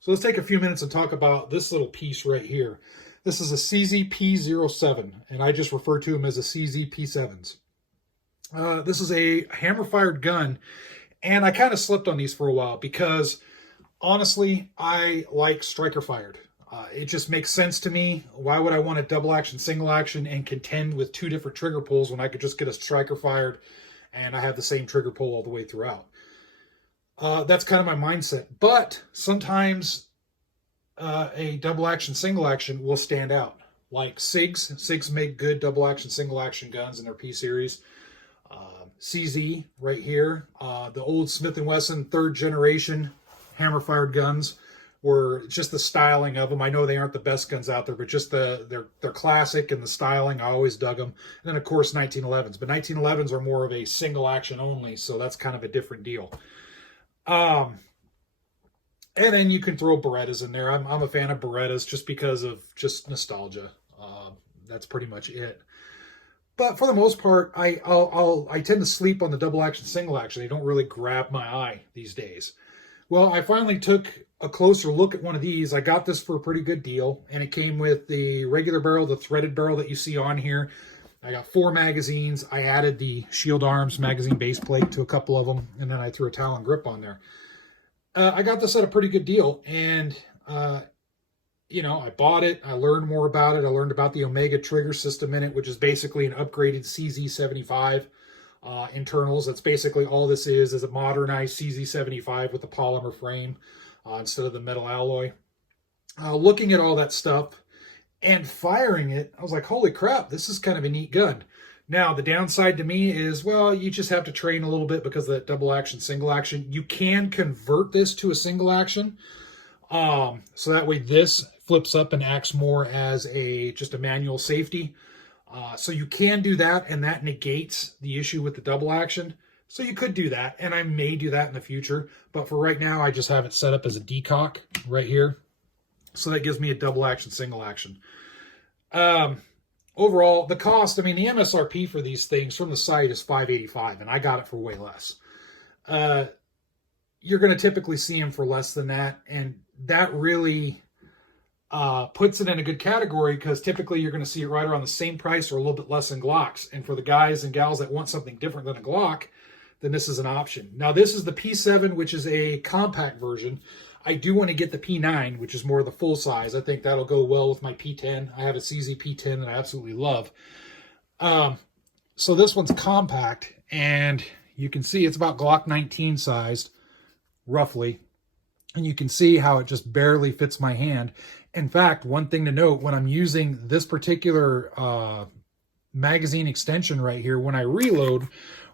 So let's take a few minutes and talk about this little piece right here. This is a CZ07, and I just refer to them as a CZ-P7s. This is a hammer-fired gun, and I kind of slept on these for a while because, honestly, I like striker-fired. It just makes sense to me. Why would I want a double action, single action, and contend with two different trigger pulls when I could just get a striker-fired and I have the same trigger pull all the way throughout? That's kind of my mindset. But sometimes a double action, single action will stand out. Like SIGs. SIGs make good double action, single action guns in their P series. CZ right here. The old Smith & Wesson 3rd generation hammer fired guns were just the styling of them. I know they aren't the best guns out there, but just they're classic and the styling. I always dug them. And then of course 1911s, but 1911s are more of a single action only, so that's kind of a different deal. And then you can throw Berettas in there. I'm a fan of Berettas just because of just nostalgia. That's pretty much it. But for the most part, I tend to sleep on the double action, single action. They don't really grab my eye these days. Well, I finally took a closer look at one of these. I got this for a pretty good deal, and it came with the regular barrel, the threaded barrel that you see on here. I got 4 magazines. I added the Shield Arms magazine base plate to a couple of them, and then I threw a Talon grip on there. I got this at a pretty good deal, and I bought it. I learned more about it. I learned about the Omega trigger system in it, which is basically an upgraded CZ75 internals. That's basically all this is a modernized CZ75 with a polymer frame instead of the metal alloy. Looking at all that stuff and firing it, I was like, holy crap, this is kind of a neat gun. Now, the downside to me is, well, you just have to train a little bit because of that double action, single action. You can convert this to a single action. So that way this flips up and acts more as just a manual safety. So you can do that, and that negates the issue with the double action. So you could do that, and I may do that in the future. But for right now, I just have it set up as a decock right here. So that gives me a double action, single action. Overall, the cost, I mean, the MSRP for these things from the site is $585, and I got it for way less. You're going to typically see them for less than that, and that really puts it in a good category because typically you're going to see it right around the same price or a little bit less than Glocks. And for the guys and gals that want something different than a Glock, then this is an option. Now, this is the P7, which is a compact version. I do want to get the P9, which is more the full size. I think that'll go well with my P10. I have a CZ P10 that I absolutely love. So this one's compact, and you can see it's about Glock 19 sized, roughly. And you can see how it just barely fits my hand. In fact, one thing to note, when I'm using this particular magazine extension right here, when I reload,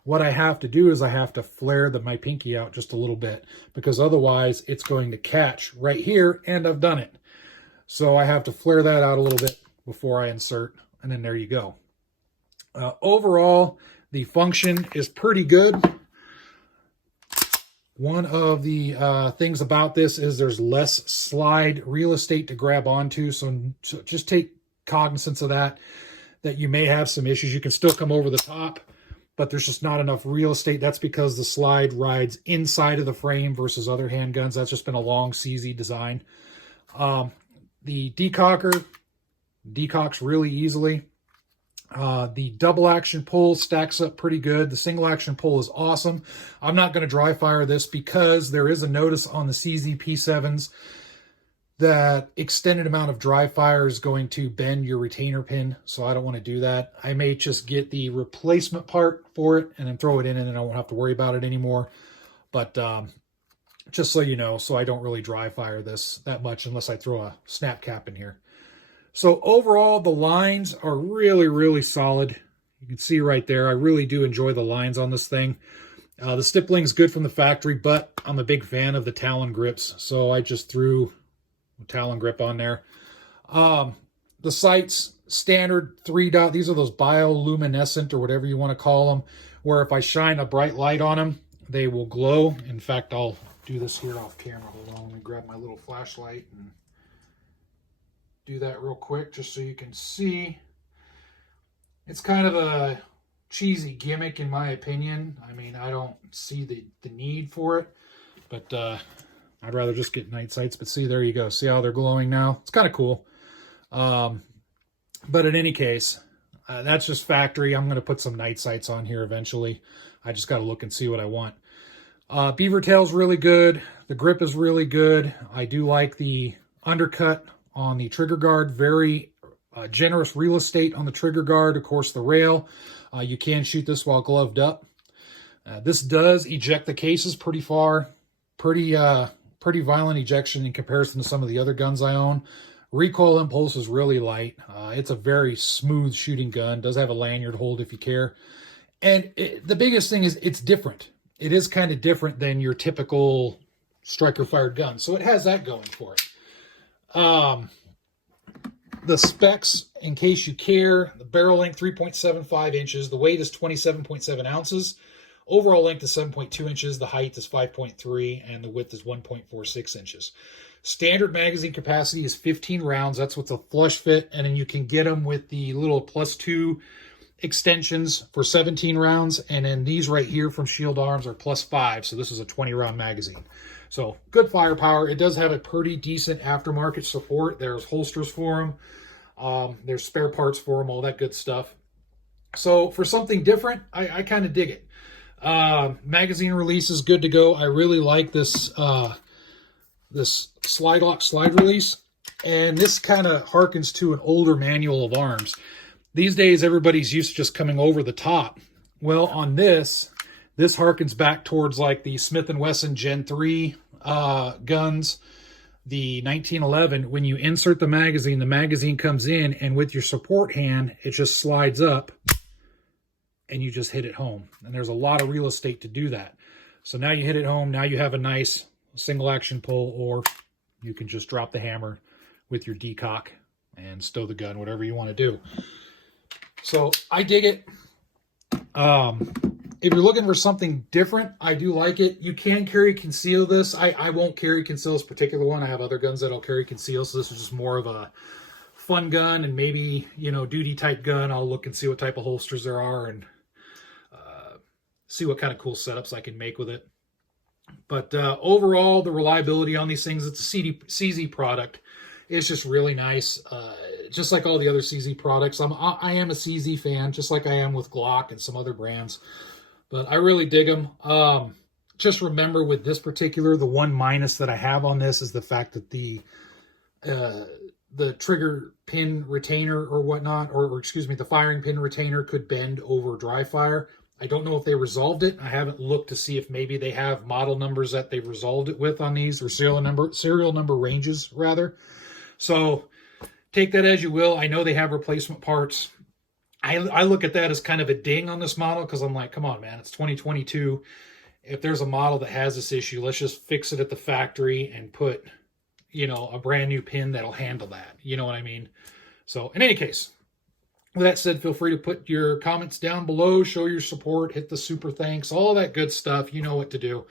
what I have to do is I have to flare my pinky out just a little bit, because otherwise it's going to catch right here, and I've done it. So I have to flare that out a little bit before I insert, and then there you go. Overall, the function is pretty good. One of the things about this is there's less slide real estate to grab onto, so just take cognizance of that you may have some issues. You can still come over the top, but there's just not enough real estate. That's because the slide rides inside of the frame versus other handguns. That's just been a long CZ design. The decocks really easily. The double action pull stacks up pretty good. The single action pull is awesome. I'm not going to dry fire this because there is a notice on the CZ P7s that extended amount of dry fire is going to bend your retainer pin. So I don't want to do that. I may just get the replacement part for it and then throw it in, and then I won't have to worry about it anymore. But just so you know, so I don't really dry fire this that much unless I throw a snap cap in here. So overall, the lines are really, really solid. You can see right there, I really do enjoy the lines on this thing. The stippling is good from the factory, but I'm a big fan of the Talon grips, so I just threw a Talon grip on there. The sights, standard 3-dot. These are those bioluminescent or whatever you want to call them, where if I shine a bright light on them, they will glow. In fact, I'll do this here off camera. Hold on, let me grab my little flashlight and do that real quick just so you can see. It's kind of a cheesy gimmick in my opinion. I mean, I don't see the need for it, but I'd rather just get night sights, but see, there you go. See how they're glowing now? It's kind of cool. But in any case, that's just factory. I'm going to put some night sights on here eventually. I just got to look and see what I want. Beaver tail's really good. The grip is really good. I do like the undercut on the trigger guard. Very generous real estate on the trigger guard. Of course, the rail. You can shoot this while gloved up. This does eject the cases pretty far. Pretty violent ejection in comparison to some of the other guns I own. Recoil impulse is really light. It's a very smooth shooting gun. Does have a lanyard hold if you care. And the biggest thing is it's different. It is kind of different than your typical striker-fired gun. So it has that going for it. The specs, in case you care, the barrel length 3.75 inches. The weight is 27.7 ounces. Overall length is 7.2 inches. The height is 5.3, and the width is 1.46 inches. Standard magazine capacity is 15 rounds. That's what's a flush fit, and then you can get them with the little +2 extensions for 17 rounds, and then these right here from Shield Arms are +5, so this is a 20-round magazine. So good firepower. It does have a pretty decent aftermarket support. There's holsters for them. There's spare parts for them, all that good stuff. So for something different, I kind of dig it. Magazine release is good to go. I really like this this slide lock slide release, and this kind of harkens to an older manual of arms. These days everybody's used to just coming over the top. Well, on this harkens back towards like the Smith & Wesson Gen 3 guns, the 1911. When you insert the magazine comes in, and with your support hand it just slides up and you just hit it home. And there's a lot of real estate to do that. So now you hit it home. Now you have a nice single action pull, or you can just drop the hammer with your decock and stow the gun, whatever you want to do. So I dig it. If you're looking for something different, I do like it. You can carry conceal this. I won't carry conceal this particular one. I have other guns that'll carry conceal, so this is just more of a fun gun and maybe, you know, duty type gun. I'll look and see what type of holsters there are and see what kind of cool setups I can make with it. But overall, the reliability on these things, it's a CZ product. It's just really nice. Just like all the other CZ products. I am a CZ fan, just like I am with Glock and some other brands. But I really dig them. Just remember with this particular, the one minus that I have on this is the fact that the trigger pin retainer or whatnot, or excuse me, the firing pin retainer could bend over dry fire. I don't know if they resolved it. I haven't looked to see if maybe they have model numbers that they've resolved it with on these, or serial number ranges rather. So take that as you will. I know they have replacement parts. I look at that as kind of a ding on this model, because I'm like, come on, man, it's 2022. If there's a model that has this issue, let's just fix it at the factory and put, you know, a brand new pin that'll handle that. You know what I mean? So in any case, with that said, feel free to put your comments down below, show your support, hit the super thanks, all that good stuff. You know what to do.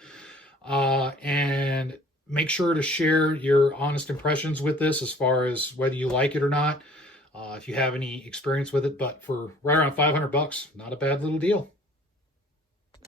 And make sure to share your honest impressions with this as far as whether you like it or not, if you have any experience with it. But for right around $500, not a bad little deal.